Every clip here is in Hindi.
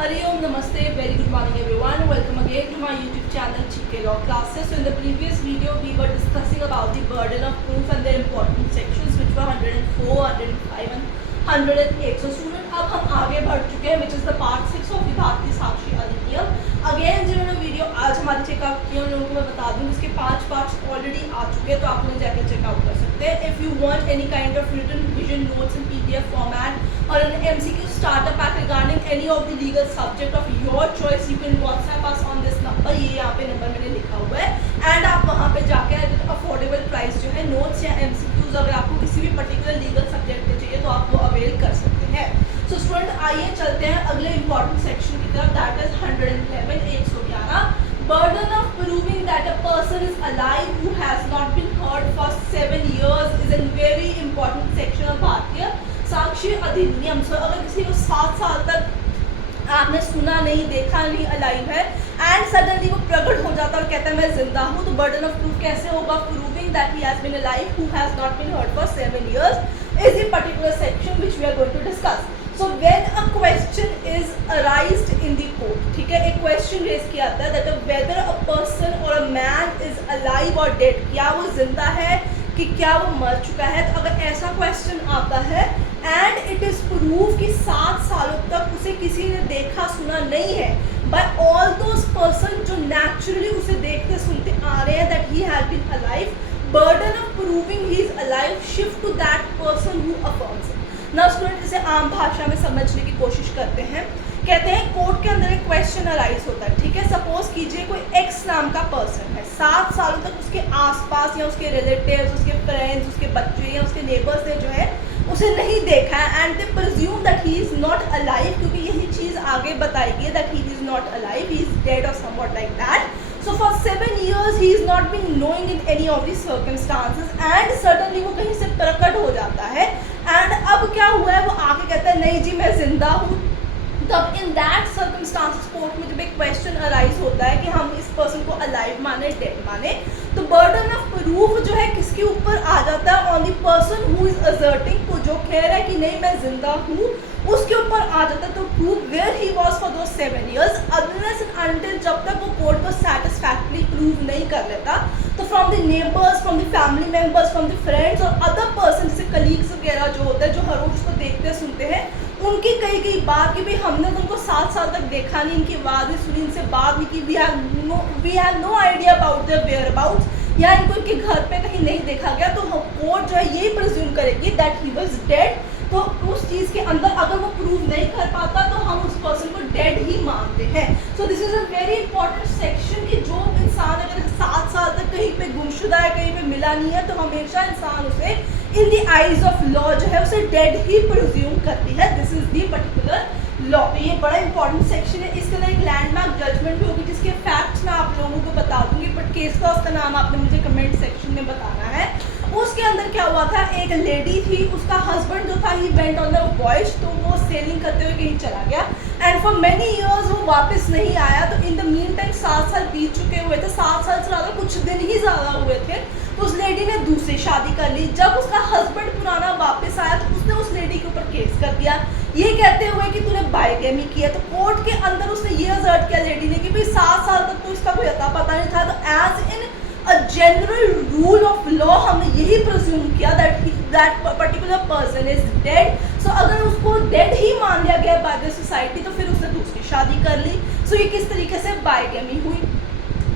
Hariom Namaste, very good morning everyone. Welcome again to my YouTube channel GK Law Classes. So in the previous video we were discussing about the burden of proof and their important sections which were 104, 105 and 108. So student अब हम आगे बढ़ चुके हैं which is the part 6 of विभागीय साक्षी अधिनियम. अगेन जिन्होंने वीडियो आज हमारी चेकआउट किया उन लोगों को मैं बता दूँ इसके 5 पार्ट्स ऑलरेडी आ चुके हैं तो आप लोग जाकर चेकआउट कर सकते हैं. If you want any kind of written revision notes in PDF format or an MCQ starter pack regarding any of the legal subject of your choice, you can WhatsApp us on this number. ये यहाँ पे नंबर मैंने लिखा हुआ है एंड आप वहाँ पे जाके अफोर्डेबल प्राइस जो है नोट्स या MCQs अगर आपको किसी भी पर्टिकुलर लीगल सब्जेक्ट के चाहिए तो आप वो अवेल कर सकते हैं. सो स्टूडेंट आइए चलते हैं अगले इंपॉर्टेंट सेक्शन की तरफ, that is 111 111. Burden of proving that a person is alive who has not been heard for 7 years is a very important section of भारतीय साक्षी अधिनियम. सो अगर किसी को 7 साल तक आपने सुना नहीं देखा नहीं अलाइव है एंड सडनली वो प्रकट हो जाता है और कहता है मैं जिंदा हूँ, तो बर्डन ऑफ प्रूफ कैसे होगा? Proving that he has been alive who has not been heard for 7 years is the particular section which we are going to discuss. So when a question is arised in the court, ठीक है, एक क्वेश्चन रेज किया जाता है दैट वेदर अ पर्सन और अ मैन इज अलाइव और डेड, क्या वो जिंदा है कि क्या वो मर चुका है. तो अगर ऐसा क्वेश्चन आता है एंड इट इज प्रूव कि 7 सालों तक उसे किसी ने देखा सुना नहीं है बाय ऑल दोज पर्सन जो नेचुरली उसे देखते सुनते आ रहे हैं that he had been alive, burden of proving he is alive shift to that person who affirms it. ना स्टूडेंट इसे आम भाषा में समझने की कोशिश करते हैं. कहते हैं कोर्ट के अंदर एक क्वेश्चन अराइज होता है, ठीक है, सपोज कीजिए कोई एक्स नाम का पर्सन है, 7 सालों तक उसके आसपास या उसके रिलेटिव्स, उसके फ्रेंड्स, उसके बच्चे या उसके नेबर्स ने जो है उसे नहीं देखा है and they presume that he is not alive, क्योंकि यही चीज़ आगे बताएगी that he is not alive, he is dead और somewhat like that. So for 7 years he is not been knowing in any of these circumstances and suddenly वो कहीं से प्रकट हो जाता है एंड अब क्या हुआ है वो आके कहता है नहीं जी मैं जिंदा हूँ. तब इन दैट सर्कमस्टांसेस कोर्ट में जब एक क्वेश्चन अराइज होता है कि हम इस पर्सन को अलाइव माने डेड माने, तो बर्डन ऑफ प्रूफ जो है किसके ऊपर आ जाता है? On the person who is asserting, को जो कह रहा है कि नहीं मैं जिंदा हूँ उसके ऊपर आ जाता है. तो prove where he was for दो 7 years अनलेस एंड अनटिल जब तक वो कोर्ट को सेटिस्फैक्टरी प्रूव नहीं कर लेता. तो from the neighbours, from the family members, from the friends और अदर पर्सन जैसे कलीग्स वगैरह जो होते हैं जो हर रोज उसको देखते सुनते हैं, उनकी कई बात कि भाई हमने तो उनको 7 साल तक देखा नहीं, इनकी आवाज़ नहीं सुनी, इनसे बात नहीं की, we have no idea about their whereabouts, या इनको इनके घर पे कहीं नहीं देखा गया, तो कोर्ट जो है यही प्रिज्यूम करेगी दैट ही वाज डेड. तो उस चीज़ के अंदर अगर वो प्रूव नहीं कर पाता तो हम उस पर्सन को डेड ही मानते हैं. So this is a very important section कि जो इंसान अगर 7 साल तक कहीं पे गुमशुदा है, कहीं पे मिला नहीं है, तो हमेशा इंसान उसे in the eyes of law जो है उसे डेड ही प्रिज्यूम करती है. This is the particular law. तो ये बड़ा इंपॉर्टेंट सेक्शन है. इसके अंदर एक लैंडमार्क जजमेंट भी होगी जिसके फैक्ट्स मैं आप लोगों को बता दूंगी, बट केस लॉ का नाम आपने मुझे कमेंट सेक्शन में बताना है. उसके अंदर क्या हुआ था, एक लेडी थी, उसका हस्बैंड जो था he went on the voyage, तो वो सेलिंग करते हुए कहीं चला गया एंड फॉर मेनी ईयर्स वो वापस नहीं आया. तो इन द मीन टाइम 7 साल बीत चुके हुए थे, 7 साल से ज़्यादा कुछ दिन ही ज़्यादा हुए थे, तो उस लेडी ने दूसरी शादी कर ली. जब उसका हस्बैंड पुराना वापस आया तो उसने उस लेडी के ऊपर केस कर दिया ये कहते हुए कि तूने बाइगेमी किया. तो कोर्ट के अंदर उसने ये असर्ट किया लेडी ने कि भाई 7 साल तक तो इसका कोई अता पता नहीं था. तो as in a general rule of law हमने यही प्रिज्यूम किया that particular person is dead. So अगर उसको डेड ही मान लिया गया बाय द सोसाइटी तो फिर उसने दूसरी शादी कर ली. सो ये किस तरीके से बाइगेमी हुई.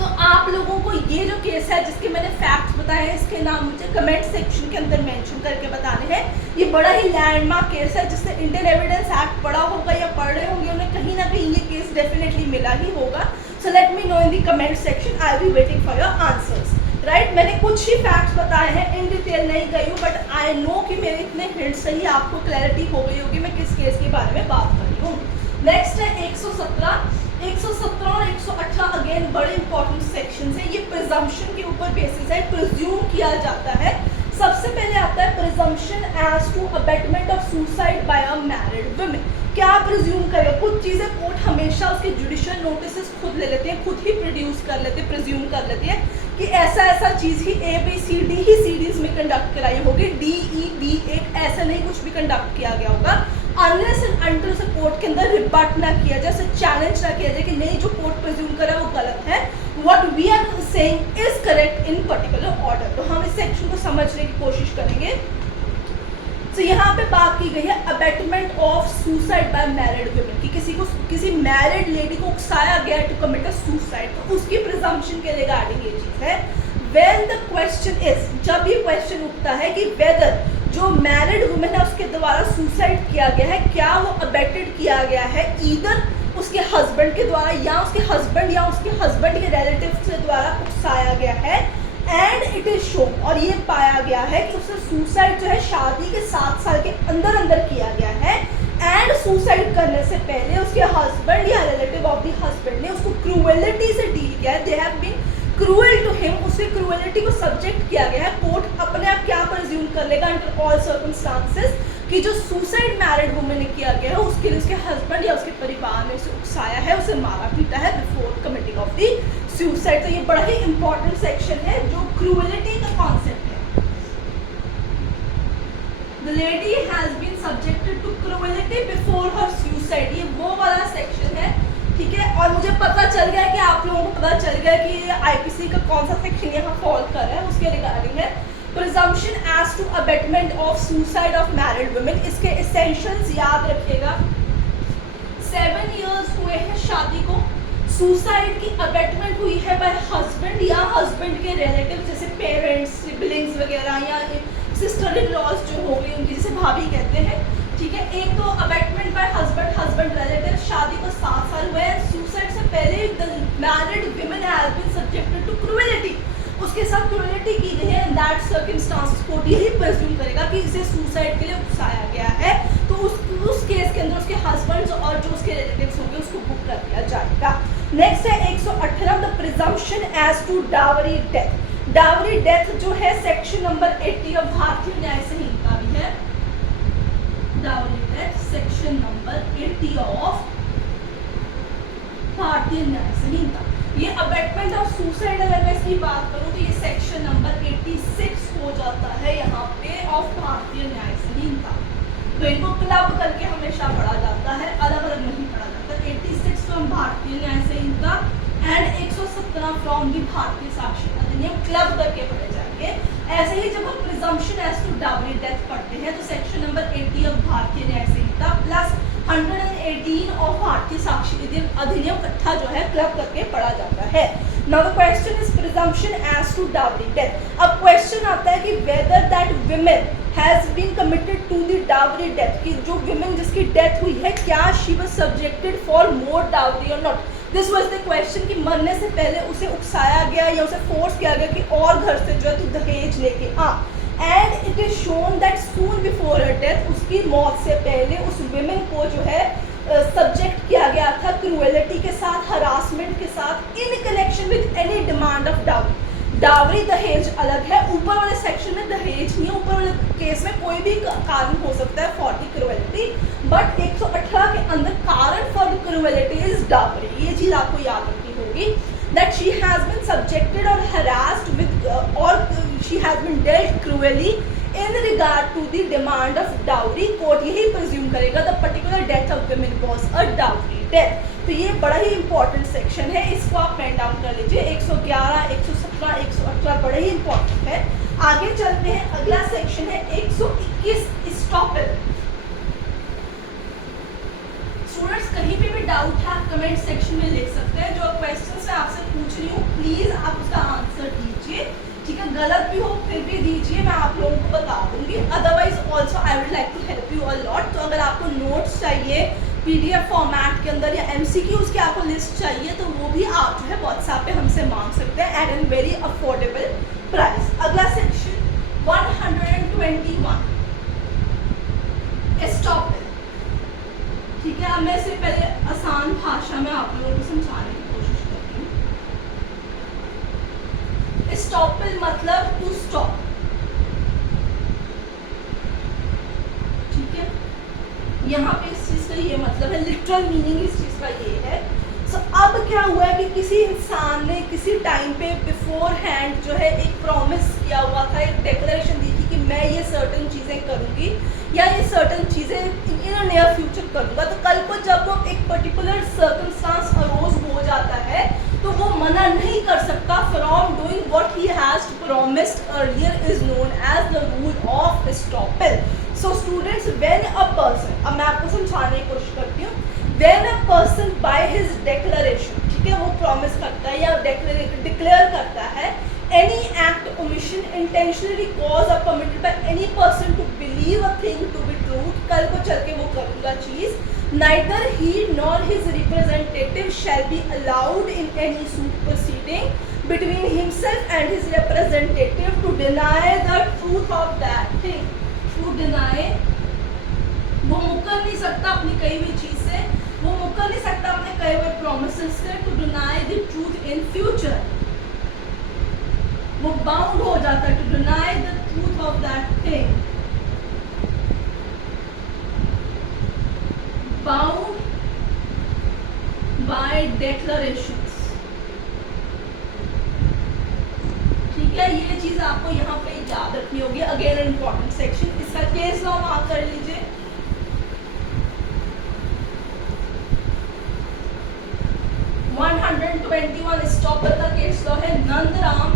तो आप लोगों को ये जो केस है जिसके मैंने फैक्ट्स बताए हैं इसके नाम मुझे कमेंट सेक्शन के अंदर मेंशन करके बताने हैं. ये बड़ा ही लैंडमार्क केस है. जिसने इंडियन एविडेंस एक्ट पढ़ा होगा या पढ़ रहे होंगे उन्हें कहीं ना कहीं ये केस डेफिनेटली मिला ही होगा. So let me know in the comment section, I will be waiting for your answers. Right, मैंने कुछ ही फैक्ट्स बताए हैं, इन डिटेल नहीं गई हूँ, बट आई नो कि मेरे इतने हिंट्स से ही आपको क्लैरिटी हो गई होगी मैं किस केस के बारे में बात कर रही हूँ. नेक्स्ट है 117 और 118 अगेन बड़े इंपॉर्टेंट सेक्शन है. ये प्रिजम्पशन के ऊपर बेसिस है, प्रिज्यूम किया जाता है. सबसे पहले आता है presumption as to abetment of suicide by a married women. क्या प्रिज्यूम करे? कुछ चीज़ें कोर्ट हमेशा उसके जुडिशियल नोटिस खुद ले लेते हैं, खुद ही प्रोड्यूस कर लेते हैं, प्रिज्यूम कर लेते हैं कि ऐसा चीज़ ही ABCD ही सीरीज में कंडक्ट कराई होगी, DEB 8 ऐसा नहीं कुछ भी कंडक्ट किया गया होगा. अनलेस एंड अनटिल उसे कोर्ट के अंदर रिबट ना किया जाए, उसे चैलेंज ना किया जाए कि नहीं जो कोर्ट प्रिज्यूम कर रहा है वो गलत है, what we are saying is correct in particular order. तो हम इस सेक्शन को समझने की कोशिश करेंगे। तो यहाँ पे बात की गई है abetment of suicide by married women, कि किसी मैरिड लेडी को उकसाया गया टू कमिट अ सुसाइड, तो उसकी प्रिजम्पशन के रिगार्डिंग ये चीज है। व्हेन द क्वेश्चन इज, जब ये क्वेश्चन उठता है कि वेदर जो मैरिड वुमेन है उसके द्वारा सुसाइड किया गया है, क्या वो अबेटेड किया गया है ईदर उसके हस्बैंड के द्वारा या उसके हस्बैंड के रिलेटिव्स के द्वारा उकसाया गया है, एंड इट इज शोन, और ये पाया गया है कि उसने सुसाइड जो है शादी के 7 साल के अंदर किया गया है, एंड सुसाइड करने से पहले उसके हस्बैंड या रिलेटिव ऑफ द हस्बैंड ने उसको क्रूएलिटी से डील किया है, they have been cruel to him, उसके क्रूएलिटी को सब्जेक्ट किया गया है। कोर्ट अपने आप क्या प्रिज्यूम कर लेगा अंडर ऑल सर्कमस्टांसेस कि जो सुसाइड मैरिड वुमेन ने किया गया है उसके लिए उसके हस्बैंड या उसके परिवार ने उसे उकसाया है, उसे मारा पीटा है before committing of the suicide. तो ये बड़ा ही इंपॉर्टेंट सेक्शन है जो क्रूएलिटी का कॉन्सेप्ट है। The lady has been subjected to cruelty before her suicide, ये वो वाला सेक्शन है, ठीक है। और मुझे पता चल गया कि आप लोगों को पता चल गया कि आईपीसी का कौन सा सेक्शन यहाँ फॉल कर रहा है, उसके रिगार्डिंग है presumption as to abetment of suicide of married women. इसके एसेंशियल्स याद रखिएगा। 7 years हुए हैं शादी को, सुसाइड की अबेटमेंट हुई है बाय हस्बैंड या हस्बैंड के रिलेटिव जैसे पेरेंट्स, सिबलिंग्स वगैरह या सिस्टर इन लॉज जो हो गई उनकी, जिसे भाभी कहते हैं, ठीक है। एक तो अबेटमेंट बाय हस्बैंड रिलेटिव, शादी को 7 साल हुए, सुसाइड से पहले the married women has been subjected to cruelty, उसके साथ क्रूएलिटी की गई है। इन दैट सर्कमस्टांसेस कोर्ट यही प्रिज्यूम करेगा कि इसे सुसाइड के लिए उकसाया गया है, तो उस केस के अंदर उसके हस्बैंड्स और जो उसके रिलेटिव्स होंगे उसको बुक कर दिया जाएगा। नेक्स्ट है 118 the presumption as to dowry death. Dowry death जो है सेक्शन नंबर 80 ऑफ भारतीय न्याय संहिता भी है। Dowry death section number 80 of भारतीय न्याय संहिता। ये अबेटमेंट ऑफ सुसाइड अगर मैं इसकी बात करूं तो ये सेक्शन नंबर 86 हो जाता है यहाँ पे ऑफ भारतीय न्याय संहिता। तो इनको क्लब करके हमेशा पढ़ा जाता है, अलग अलग नहीं पढ़ा जाता। 86 फ्रॉम भारतीय न्याय संहिता एंड 117 फ्रॉम दी भारतीय साक्ष्य अधिनियम, क्लब करके पढ़े जाएंगे। ऐसे ही जब हम presumption as to dowry death पढ़ते हैं तो सेक्शन नंबर 80 ऑफ भारतीय न्याय संहिता प्लस 118 ऑफ भारतीय साक्ष्य अधिनियम इकट्ठा जो है क्लब करके पढ़ा जाता है। Now the question is presumption as to dowry death. अब क्वेश्चन आता है कि whether that women has been committed to the dowry death, कि जो विमेन जिसकी डेथ हुई है क्या she was subjected for more dowry और not. This was the question कि मरने से पहले उसे उकसाया गया या उसे फोर्स किया गया कि और घर से जो है तू दहेज लेके आ। And it is shown that soon before her death, उसकी मौत से पहले उस विमेन को जो है सब्जेक्ट किया गया था क्रूएलिटी के साथ, हरासमेंट के साथ, in connection with any demand of dowry. Dowry दहेज अलग है, ऊपर वाले सेक्शन में दहेज नहीं है, ऊपर वाले केस में कोई भी कारण हो सकता है फॉर द क्रूएलिटी, बट 118 के अंदर कारण for the cruelty is dowry. ये चीज आपको याद रखनी होगी that she has been subjected or harassed with or she has been dealt cruelly in regard to the demand of dowry। Court यही presume करेगा the particular death of women was a dowry death। तो ये बड़ा ही इंपॉर्टेंट सेक्शन है, इसको आप पेन डाउन कर लीजिए। 111, 117, 118 बड़े ही इंपॉर्टेंट है। आगे चलते हैं, अगला सेक्शन है 121 स्टॉपल। स्टूडेंट्स कहीं पे भी डाउट है आप कमेंट सेक्शन में लिख सकते हैं। जो क्वेश्चन मैं आपसे पूछ रही हूँ प्लीज आप उसका आंसर दीजिए, ठीक है। गलत भी हो फिर भी दीजिए, मैं आप लोगों को बता दूंगी। Otherwise also I would like to help you a lot. तो अगर आपको नोट्स चाहिए PDF फॉर्मेट के अंदर या MCQs की आपको लिस्ट चाहिए तो वो भी आप जो है व्हाट्सएप पे हमसे मांग सकते हैं at an very affordable price. अगला सेक्शन 121 एस्टॉपल, ठीक है। अब मैं इससे पहले आसान भाषा में आप लोगों को समझाने की कोशिश करती हूँ। एस्टॉपल मतलब टू स्टॉप, ठीक है। यहाँ पे इस चीज का ये मतलब है, लिटरल मीनिंग इस चीज का ये है। सो अब क्या हुआ है कि किसी इंसान ने किसी टाइम पे बिफोर हैंड जो है एक प्रॉमिस किया हुआ था, एक डिक्लेरेशन दी थी कि मैं ये सर्टेन चीजें करूंगी या ये सर्टन चीज़ें इन नियर फ्यूचर करूँगा, तो कल को जब वो एक पर्टिकुलर सर्कमस्टांस अरोज हो जाता है तो वो मना नहीं कर सकता from doing what he has promised earlier is known as the rule of estoppel. So students, when a person, अब मैं आपको समझाने की कोशिश करती हूँ, when a person by his declaration, ठीक है, वो प्रॉमिस करता है या डिक्लेयर करता है, any act, omission, intentionally caused or permitted by any person to believe a thing to be true, कल को चल के वो करूँगा चीज़, neither he nor his representative shall be allowed in any suit proceeding between himself and his representative to deny the truth of that thing. To deny, वो मुकर नहीं सकता अपनी कही हुई चीज़ से, वो मुकर नहीं सकता अपने कहे हुए promises से, to deny the truth in future. वो बाउंड हो जाता है to deny the truth of that thing, bound by declarations. ठीक है, ये चीज आपको यहाँ पे याद रखनी होगी. अगेन इंपॉर्टेंट सेक्शन, इसका केस लॉ आप कर लीजिए. एस्टॉपेल का केस लॉ है नंदराम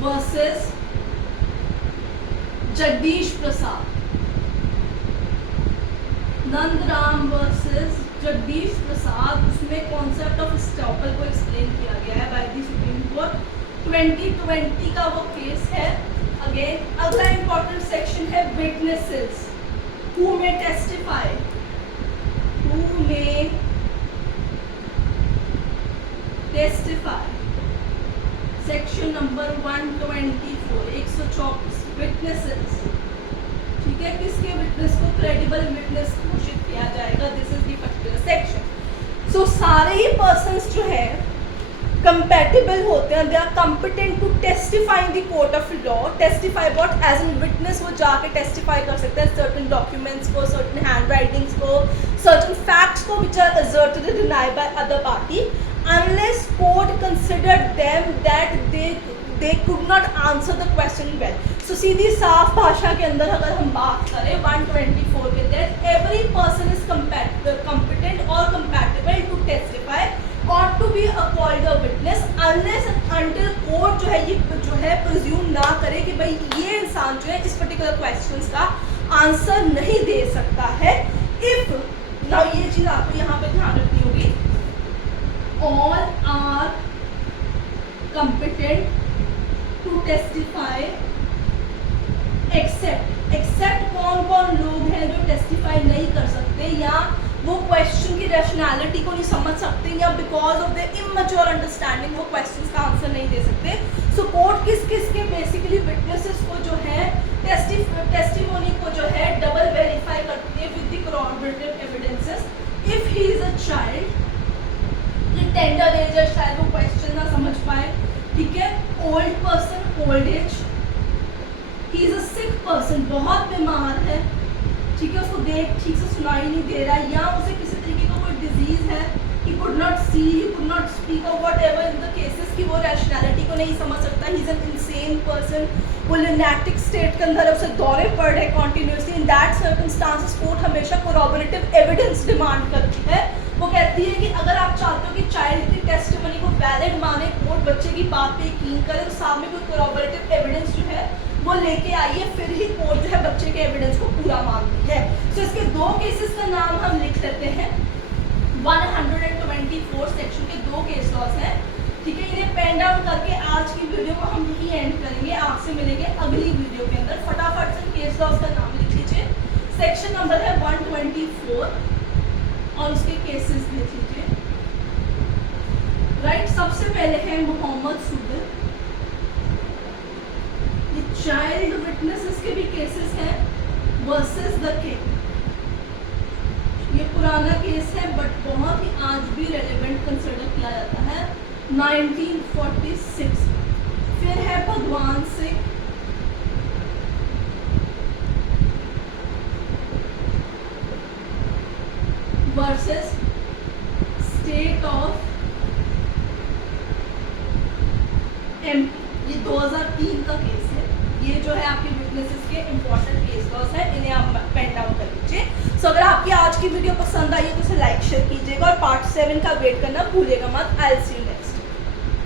वर्सेस जगदीश प्रसाद. नंदराम वर्सेस जगदीश प्रसाद, उसमें कॉन्सेप्ट ऑफ एस्टॉपेल को एक्सप्लेन किया गया है बाय द सुप्रीम कोर्ट. 2020 का वो केस है. अगेन अगला इंपॉर्टेंट सेक्शन है witnesses who may testify, who may testify. Section number 124, 124 witnesses. ठीक है, किसके विटनेस को क्रेडिबल विटनेस घोषित किया जाएगा. This is the particular section. So सारे ही पर्संस जो है कंपैटिबल होते हैं, they are competent to testify in the court of law. Testify what, as an witness वो जाके टेस्टिफाई कर सकते हैं सर्टेन डॉक्यूमेंट्स को, सर्टेन हैंड राइटिंग्स को, सर्टेन फैक्ट्स को which are asserted and denied by other party, unless court considered them that they could not answer the question well. So सीधी साफ भाषा के अंदर अगर हम बात करें 124 के तहत, every person is competent or compatible to testify or to be called a witness unless until court जो है presume ना करे कि भाई ये इंसान जो है इस particular questions का आंसर नहीं दे सकता है. If now ये चीज़ आपको यहाँ पे ध्यान रखनी होगी, all are competent to testify except कौन लोग हैं जो टेस्टिफाई नहीं कर सकते या वो क्वेश्चन की रैशनैलिटी को नहीं समझ सकते या because of the immature understanding वो क्वेश्चंस का आंसर नहीं दे सकते. सो कोर्ट किस के बेसिकली विटनेसेस को जो है टेस्टिमोनी को जो है डबल वेरीफाई करती है with the corroborative evidences. If he is a child, ये टेंडर एज है, शायद वो क्वेश्चन ना समझ पाए. ठीक है, old person, old age, he is a sick person, बहुत बीमार है. ठीक है, उसको देख ठीक से सुनाई नहीं दे रहा है या उसे किसी तरीके का कोई डिजीज है, he could not see, he could not speak of whatever in the cases कि वो रैशनैलिटी को नहीं समझ सकता. He is an insane person, वो लुनैटिक स्टेट के अंदर है, उसे दौरे पड़ रहे continuously. In that circumstances court हमेशा कोरॉबोरेटिव एविडेंस डिमांड करती है. वो कहती है कि अगर आप चाहते हो कि चाइल्ड की टेस्टिमनी को वैलिड माने, कोर्ट बच्चे की बात पे यकीन करे, तो सामने कोई कोरॉबोरेटिव एविडेंस जो है वो लेके आइए, फिर ही कोर्ट जो है बच्चे के एविडेंस को पूरा मानती है. सो इसके दो केसेस का नाम हम लिख लेते हैं. 124 सेक्शन के दो केस लॉस हैं. ठीक है, इन्हें पेन डाउन करके आज की वीडियो को हम यही एंड करेंगे. आपसे मिलेंगे अगली वीडियो के अंदर. फटाफट से केस लॉस का नाम लिख लीजिए. सेक्शन नंबर है 124 और उसके केसेस लिख लीजिए. राइट, सबसे पहले है मोहम्मद सुबिल. ये चाइल्ड विटनेसेस के भी केसेस हैं वर्सेस द किंग. ये पुराना केस है बट बहुत ही आज भी रेलेवेंट कंसिडर किया जाता है. 1946. फिर है Bhagwan Singh versus state of MP. So अगर आपकी आज की वीडियो पसंद आई है तो इसे लाइक शेयर कीजिएगा और पार्ट 7 का वेट करना भूलिएगा मत। I will see you next.